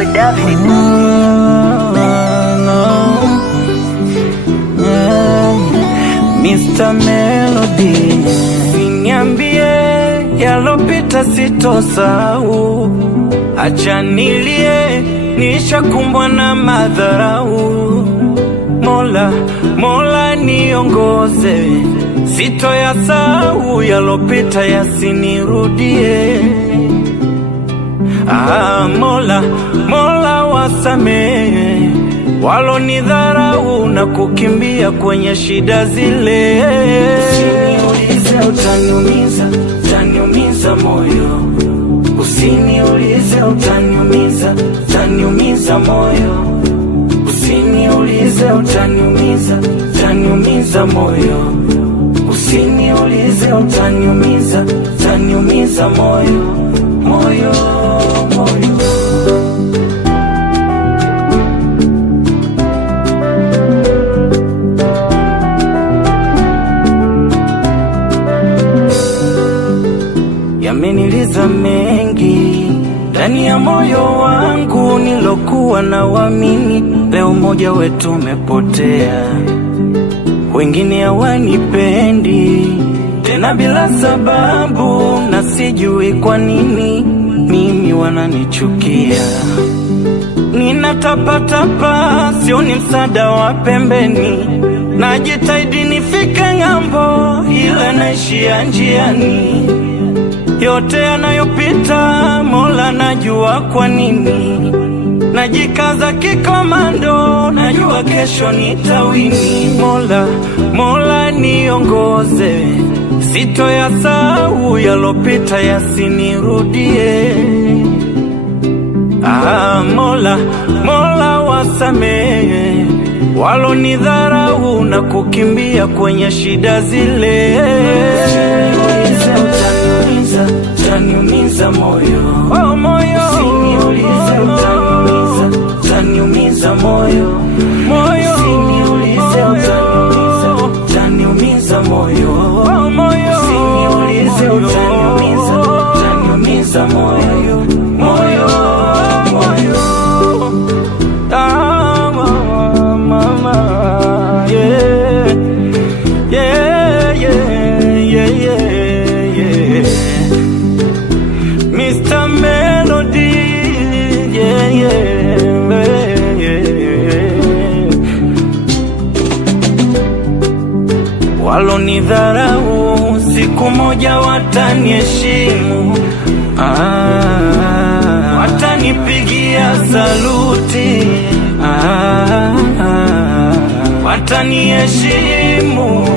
boy David. Mr. Melody, niambie yalopita sitosahau, acha nilie nishakumbwa na madharau. Mola niongoze, sitoyasahau yalopita yasinirudie. Mola wasamehe walonidharau na kukimbia kwenye shida zile. Usiniulize utaniumiza moyo. Usiniulize utaniumiza moyo. Usiniulize utaniumiza moyo. Usiniulize utaniumiza moyo. Yameniliza mengi ndani ya moyo wangu, nilokuwa na waamini, leo mmoja wetu umepotea. Wengine hawanipendi tena bila sababu, na sijui kwa nini mimi wananichukia. Ninatapatapa, sioni msaada wa pembeni, najitahidi nifike ng'ambo, ila naishia njiani. Yote yanayopita Mola najua kwa nini, najikaza kikomando, najua kesho nitawini. Mola niongoze, sitoyasahau yalopita yasinirudie. Mola wasamehe walonidharau na kukimbia kwenye shida zile. Utaniumiza moyo. Usiniulize utaniumiza moyo. Usiniulize utaniumiza moyo. Usiniulize utaniumiza moyo. Mama, yeah. Mr. Melody, yeah. Walonidharau siku moja wataniheshimu, watanipigia saluti, wataniheshimu.